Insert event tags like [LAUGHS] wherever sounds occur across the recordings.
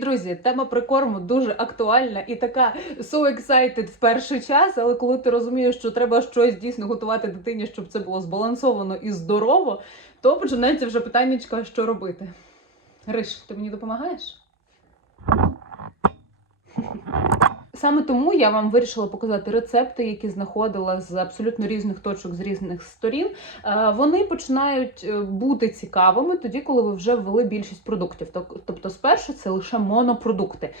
Друзі! Тема прикорму дуже актуальна і така so excited в перший час. Але коли ти розумієш, що треба щось дійсно готувати дитині, щоб це було збалансовано і здорово, то починається вже питання, що робити. Риш, ти мені допомагаєш? Саме тому я вам вирішила показати рецепти, які знаходила з абсолютно різних точок, з різних сторін. Е, Вони починають е, бути цікавими тоді, коли ви вже ввели більшість продуктів. Тоб- Тобто, спершу це лише монопродукти.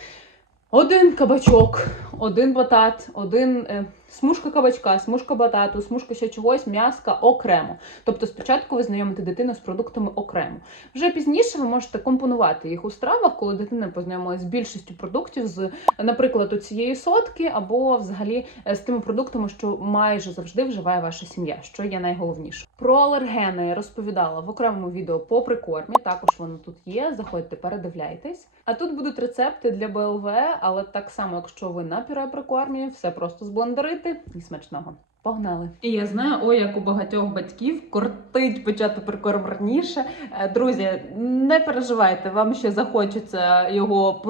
Один кабачок, один батат, один е, смужка кабачка, смужка батату, смужка ще чогось, м'яска окремо. Тобто спочатку ви знайомите дитину з продуктами окремо. Вже пізніше ви можете компонувати їх у стравах, коли дитина познайомилася з більшістю продуктів, з, наприклад, у цієї сотки, або взагалі е, з тими продуктами, що майже завжди вживає ваша сім'я, що є найголовніше. Про алергени я розповідала в окремому відео по прикормі. Також воно тут є. Заходьте, передивляйтесь. А тут будуть рецепти для БЛВ, але так само, якщо ви на пюре прикормі, все просто зблендерити і смачного. Погнали! І я знаю, ой, як у багатьох батьків кортить почати прикорм раніше. Е, Друзі, не переживайте, вам ще захочеться його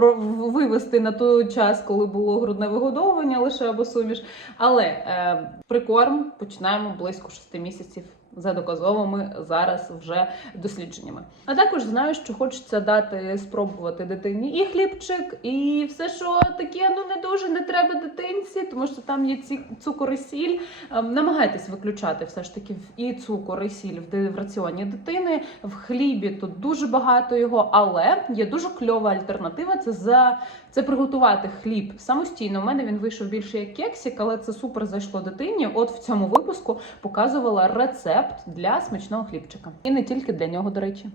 вивести на той час, коли було грудне вигодовування лише або суміш. Але е, прикорм починаємо близько 6 місяців за доказовими зараз вже дослідженнями. А також знаю, що хочеться дати спробувати дитині і хлібчик, і все, що таке ну не дуже не треба дитинці, тому що там є ці цукор і сіль. Ем, Намагайтесь виключати все ж таки і цукор, і сіль в раціоні дитини. В хлібі тут дуже багато його, але є дуже кльова альтернатива. Це за це приготувати хліб самостійно. У мене він вийшов більше як кексик, але це супер зайшло дитині. От в цьому випуску показувала рецепт для смачного хлібчика. І не тільки для нього, до речі.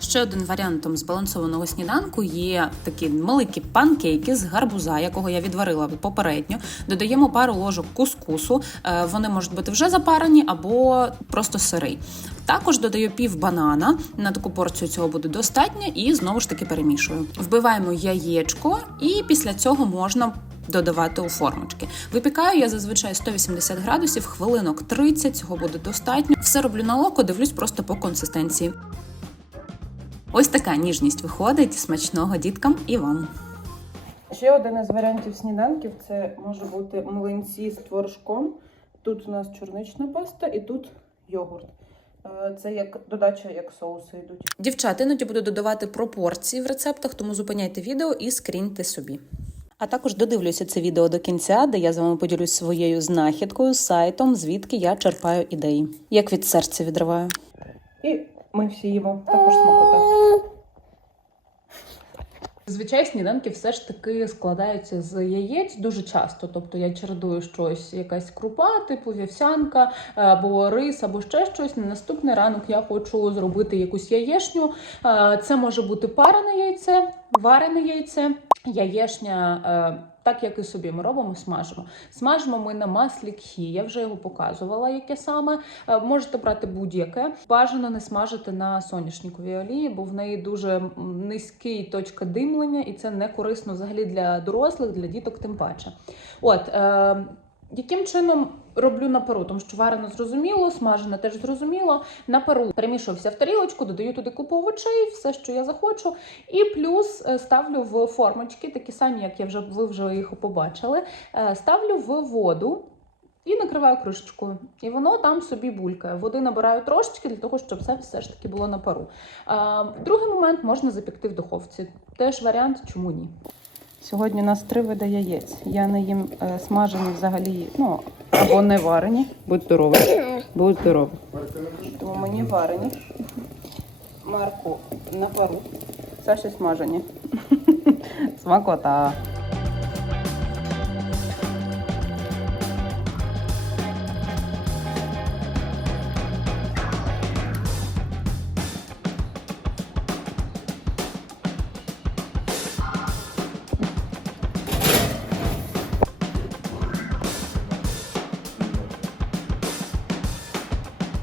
Ще один варіантом збалансованого сніданку є такі маленькі панкейки з гарбуза, якого я відварила попередньо. Додаємо пару ложок кускусу. Е, Вони можуть бути вже запарені або просто сирий. Також додаю пів банана. На таку порцію цього буде достатньо, і знову ж таки перемішую. Вбиваємо яєчко, і після цього можна. Додавати у формочки. Випікаю я зазвичай 180 градусів, хвилинок 30, цього буде достатньо. Все роблю на око, дивлюсь просто по консистенції. Ось така ніжність виходить смачного діткам і вам. Ще один із варіантів сніданків це може бути млинці з творожком. Тут у нас чорнична паста і тут йогурт. Е, Це як додача, як соуси йдуть. Дівчата іноді буду додавати пропорції в рецептах, тому зупиняйте відео і скріньте собі. А також додивлюся це відео до кінця, де я з вами поділюсь своєю знахідкою, сайтом, звідки я черпаю ідеї. Як від серця відриваю. І ми всі їмо також смакота. Зазвичай сніданки все ж таки складаються з яєць дуже часто. Тобто я чередую щось, якась крупа, типу вівсянка, або рис, або ще щось. На наступний ранок я хочу зробити якусь яєшню. Е, Це може бути парене яйце, варене яйце, яєшня. е, Так як і собі ми робимо, смажимо. Смажимо ми на маслі кхі. Я вже його показувала, яке саме. Е, Можете брати будь-яке. Бажано не смажити на соняшниковій олії, бо в неї дуже низький точка димлення, і це не корисно взагалі для дорослих, для діток тим паче. От е, яким чином роблю на пару? Тому що варено зрозуміло, смажене теж зрозуміло. На пару перемішувався в тарілочку, додаю туди купу овочей, все, що я захочу. І плюс е, ставлю в формочки, такі самі, як я вже ви вже їх побачили. е, Ставлю в воду. І накриваю кришечкою. І воно там собі булькає. Води набираю трошечки для того, щоб все все ж таки було на пару. Другий момент можна запікти в духовці. Теж варіант, чому ні. Сьогодні у нас три види яєць. Я не їм е, смажені взагалі, ну або не варені. Будь здоровий. Будь здоровий. Тому мені варені. Марку на пару. Саші смажені. [LAUGHS] Смакота.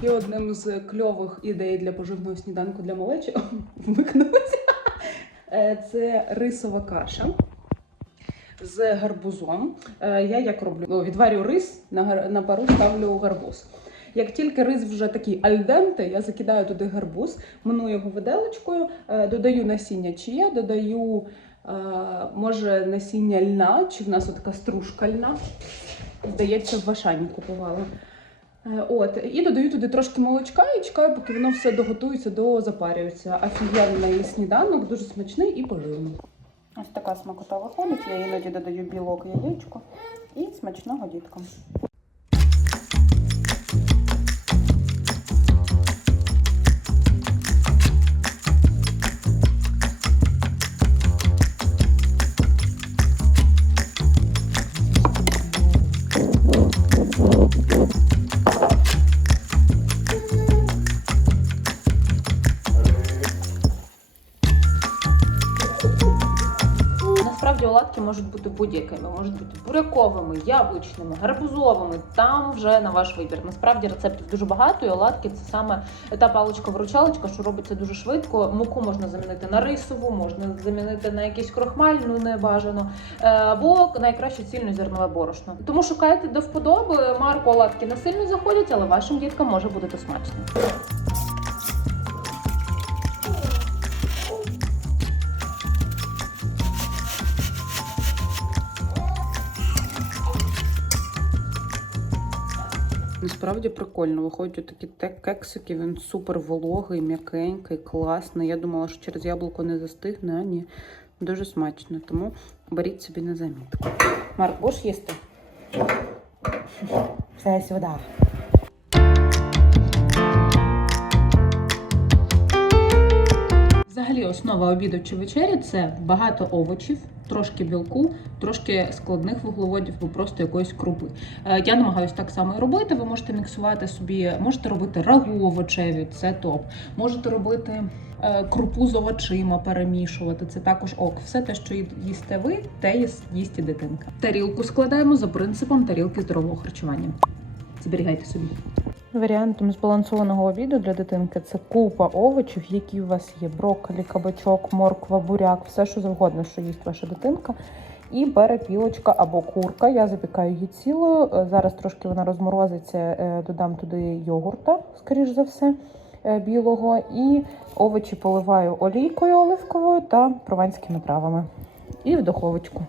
І одним з кльових ідей для поживного сніданку для малечі [LAUGHS] вмикнулася. Е, Це рисова каша з гарбузом. Е, Я як роблю? Відварю рис, на, пару ставлю гарбуз. Як тільки рис вже такий альденте, я закидаю туди гарбуз, мину його виделочкою, е, додаю насіння чия, додаю може насіння льна, чи в нас така стружка льна. Здається, в Вашані купувала. Е, От, і додаю туди трошки молочка і чекаю, поки воно все доготується, дозапарюється. Офігенний сніданок, дуже смачний і поживний. Ось така смакота виходить. Я іноді додаю білок яєчко і смачного діткам. Бути будь-якими, можуть бути буряковими, яблучними, гарбузовими. Там вже на ваш вибір. Насправді рецептів дуже багато, і оладки це саме та паличка-виручалочка, що робиться дуже швидко. Муку можна замінити на рисову, можна замінити на якийсь крохмаль, ну не бажано, Е, або найкраще цільнозернове борошно. Тому шукайте до вподоби. Марку оладки не сильно заходять, але вашим діткам може бути смачно. Насправді прикольно. Виходять такі кексики, він супер вологий, м'якенький, класний. Я думала, що через яблуко не застигне, а ні. Дуже смачно, тому беріть собі на замітку. Марк, будеш їсти? Все сюди. Взагалі, основа обіду чи вечері це багато овочів, трошки білку, трошки складних вуглеводів або просто якоїсь крупи. Е, Я намагаюся так само і робити. Ви можете міксувати собі, можете робити рагу овочеві, це топ. Можете робити е, крупу з овочима, перемішувати. Це також ок. Все те, що їсте ви, те їс- їсть і дитинка. Тарілку складаємо за принципом тарілки здорового харчування. Зберігайте собі. Варіантом збалансованого обіду для дитинки це купа овочів, які у вас є: брокколі, кабачок, морква, буряк, все що завгодно, що їсть ваша дитинка. І перепілочка або курка. Я запікаю її цілою. Е, Зараз трошки вона розморозиться, е, додам туди йогурта, скоріш за все, е, білого. І овочі поливаю олійкою оливковою та прованськими травами. І в духовочку.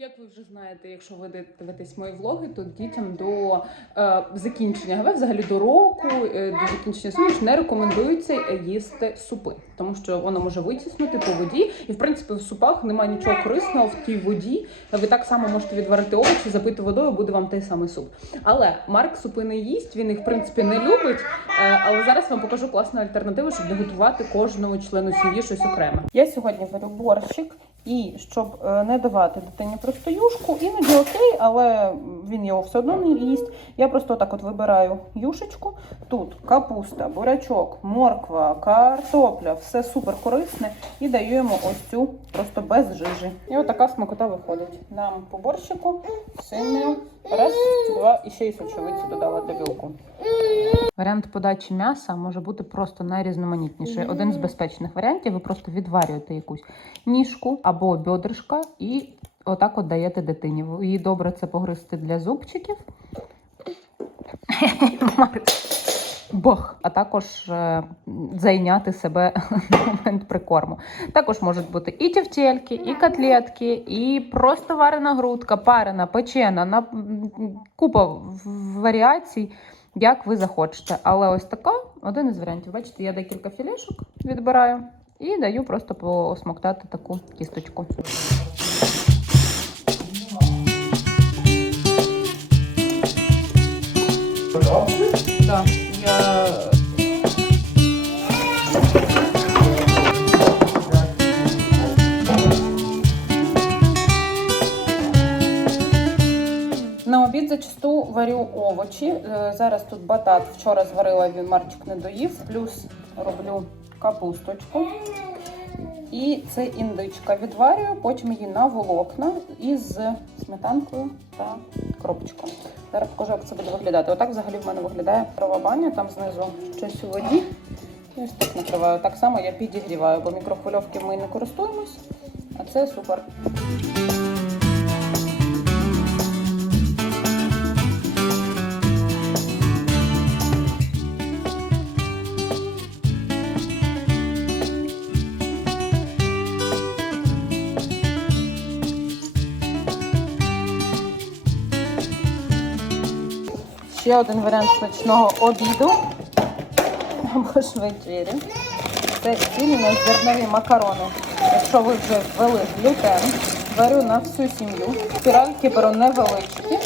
Як ви вже знаєте, якщо ви дивитесь мої влоги, то дітям до е, закінчення ГВ, взагалі до року, е, до закінчення суміш не рекомендується їсти супи, тому що воно може витіснути по воді, і в принципі в супах немає нічого корисного в тій воді. Ви так само можете відварити овочі, запити водою, буде вам той самий суп. Але Марк супи не їсть, він їх в принципі не любить. Е, але зараз вам покажу класну альтернативу, щоб не готувати кожному члену сім'ї щось окреме. Я сьогодні варю борщик, і щоб е, не давати дитині просто іноді окей, але він його все одно не їсть. Я просто так от вибираю юшечку. Тут капуста, бурячок, морква, картопля, все супер корисне. І даю йому ось цю просто без жижі. І отака смакота виходить. Нам по борщику синю. Раз, два і ще й сочевицю додала для білку. Варіант подачі м'яса може бути просто найрізноманітніший. Один з безпечних варіантів ви просто відварюєте якусь ніжку або бьодришка і отак от даєте дитині. Її добре це погризти для зубчиків. [LAUGHS] Бог, а також е, зайняти себе [LAUGHS] на момент прикорму. Також можуть бути і тівтєльки, і котлетки, і просто варена грудка, парена, печена, на купа варіацій, як ви захочете. Але ось така один із варіантів. Бачите, я декілька філешок відбираю і даю просто посмоктати таку кісточку. Да, я На обід зачасту варю овочі. Е, Зараз тут батат вчора зварила, він Марчик не доїв. Плюс роблю капусточку. І це індичка відварюю, потім її на волокна із сметанкою та кропочком. Зараз покажу, як це буде виглядати. Отак взагалі в мене виглядає трава баня, там знизу щось у воді. І ось так накриваю. Так само я підігріваю, бо мікрохвильовки ми не користуємось, а це супер. Ще один варіант смачного обіду або ж вечері. Це цільнозернові макарони. Якщо ви вже ввели глютен, варю на всю сім'ю. Спіральки беру невеличкі.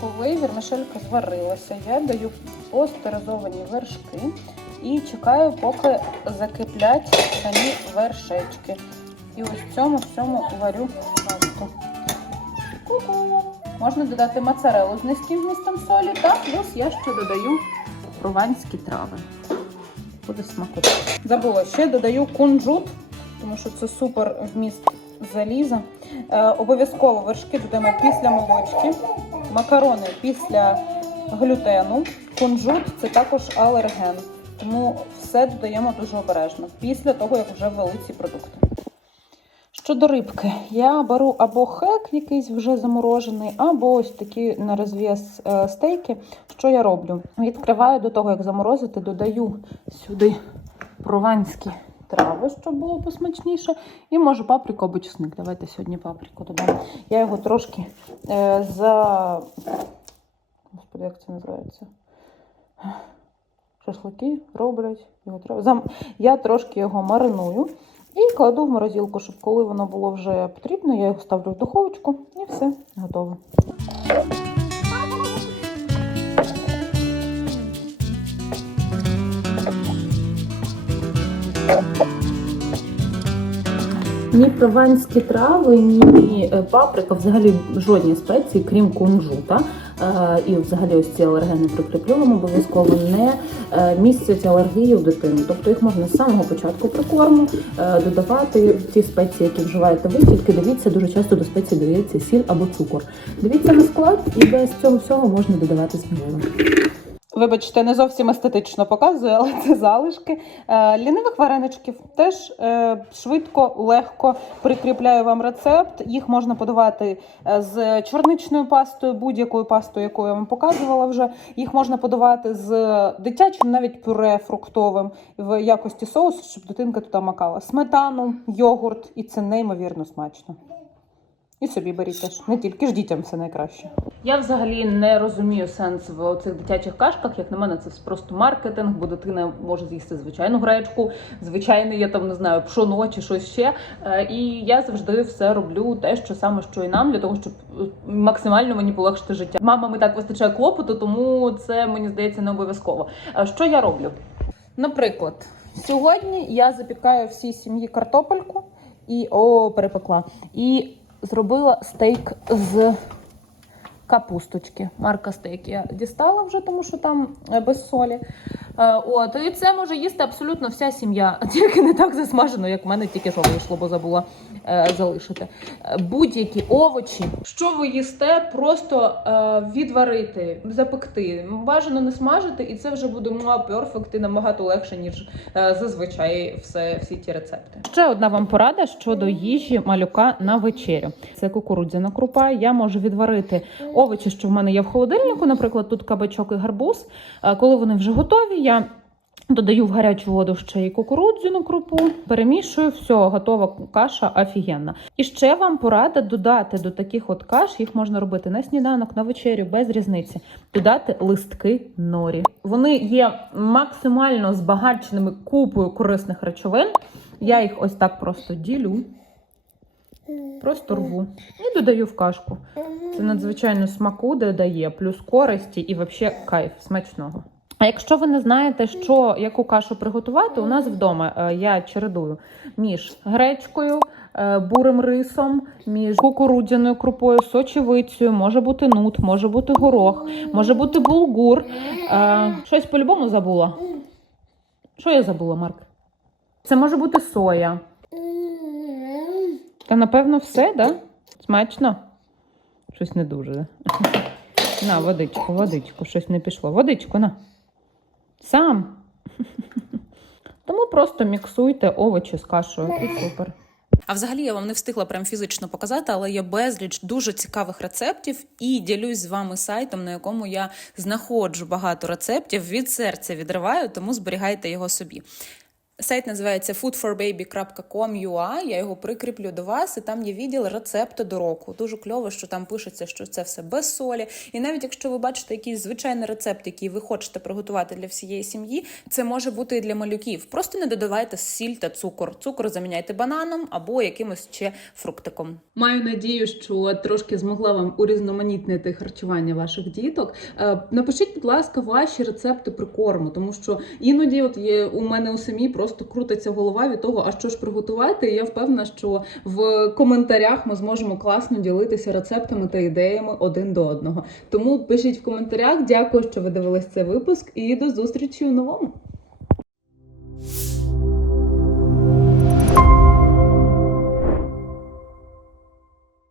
Коли вермишелька зварилася, я даю постеризовані вершки і чекаю, поки закиплять самі вершечки. І ось в цьому всьому варю пасту. Ку-ку. Можна додати моцарелу з низьким вмістом солі, та плюс я ще додаю прованські трави. Буде смакоти. Забула, ще додаю кунжут, тому що це супер вміст заліза. Е, обов'язково вершки додаємо після молочки, макарони після глютену. Кунжут це також алерген. Тому все додаємо дуже обережно після того, як вже ввели ці продукти. Щодо рибки, я беру або хек, якийсь вже заморожений, або ось такі на розв'яз е, стейки. Що я роблю? Відкриваю до того, як заморозити, додаю сюди прованські трави, щоб було посмачніше. І можу паприку або чесник. Давайте сьогодні паприку додам. Я його трошки е, за. Господи, як це називається? Шашлики роблять. Його. Я трошки його мариную. І кладу в морозилку, щоб коли воно було вже потрібно, я його ставлю в духовочку і все готово. Ні прованські трави, ні е, паприка, взагалі жодні спеції, крім кунжута. Е, І взагалі ось ці алергени прикріплюємо обов'язково не е, містять алергії у дитини. Тобто їх можна з самого початку прикорму е, додавати ті спеції, які вживаєте ви. Тільки дивіться, дуже часто до спеції додається сіль або цукор. Дивіться на склад, і без цього всього можна додавати сміливо. Вибачте, не зовсім естетично показую, але це залишки е, лінивих вареничків. Теж е, швидко, легко прикріпляю вам рецепт. Їх можна подавати е, з чорничною пастою, будь-якою пастою, яку я вам показувала вже. Їх можна подавати з дитячим, навіть пюре фруктовим в якості соусу, щоб дитинка туди макала сметану, йогурт, і це неймовірно смачно. І собі беріть теж. Не тільки ж дітям все найкраще. Я взагалі не розумію сенс в цих дитячих кашках. Як на мене, це просто маркетинг, бо дитина може з'їсти звичайну гречку, звичайне, я там не знаю, пшоно чи щось ще. Е, І я завжди все роблю те, що саме що і нам, для того, щоб е, максимально мені полегшити життя. Мамами так вистачає клопоту, тому це мені здається не обов'язково. Е, Що я роблю? Наприклад, сьогодні я запікаю всій сім'ї картопельку і о, перепекла. І зробила стейк з капусточки. Марка стейк я дістала вже, тому що там е, без солі. Е, От, і це може їсти абсолютно вся сім'я, [LAUGHS] тільки не так засмажено, як в мене тільки що вийшло, бо забула залишити. Е, Будь-які овочі, що ви їсте, просто е, відварити, запекти. Бажано не смажити, і це вже буде муа перфект і набагато легше, ніж е, зазвичай все, всі ті рецепти. Ще одна вам порада щодо їжі малюка на вечерю. Це кукурудзяна крупа. Я можу відварити овочі, що в мене є в холодильнику, наприклад, тут кабачок і гарбуз. Коли вони вже готові, я додаю в гарячу воду ще й кукурудзяну крупу, перемішую, все, готова каша офігенна. І ще вам порада додати до таких от каш, їх можна робити на сніданок, на вечерю, без різниці. Додати листки норі. Вони є максимально збагаченими купою корисних речовин. Я їх ось так просто ділю. Просто рву і додаю в кашку. Це надзвичайно смаку додає, плюс користі і взагалі кайф смачного. А якщо ви не знаєте, що яку кашу приготувати, у нас вдома е, я чередую між гречкою, е, бурим рисом, між кукурудзяною крупою, сочевицею, може бути нут, може бути горох, може бути булгур. Е, Щось по-любому забула. Що я забула, Марк? Це може бути соя. Та напевно все, да? Смачно? Щось не дуже. [LAUGHS] На, водичку, водичку, щось не пішло. Водичку, на. Сам. Тому просто міксуйте овочі з кашею і супер. А взагалі я вам не встигла прям фізично показати, але є безліч дуже цікавих рецептів і ділюсь з вами сайтом, на якому я знаходжу багато рецептів. Від серця відриваю, тому зберігайте його собі. Сайт називається foodforbaby.com.ua, Я його прикріплю до вас, і там є відділ рецепти до року. Дуже кльово, що там пишеться, що це все без солі. І навіть якщо ви бачите якийсь звичайний рецепт, який ви хочете приготувати для всієї сім'ї, це може бути і для малюків. Просто не додавайте сіль та цукор. Цукор заміняйте бананом або якимось ще фруктиком. Маю надію, що трошки змогла вам урізноманітнити харчування ваших діток. Е, Напишіть, будь ласка, ваші рецепти прикорму, тому що іноді, от є у мене у самій просто крутиться голова від того, а що ж приготувати. І я впевнена, що в коментарях ми зможемо класно ділитися рецептами та ідеями один до одного. Тому пишіть в коментарях. Дякую, що ви дивились цей випуск, і до зустрічі у новому.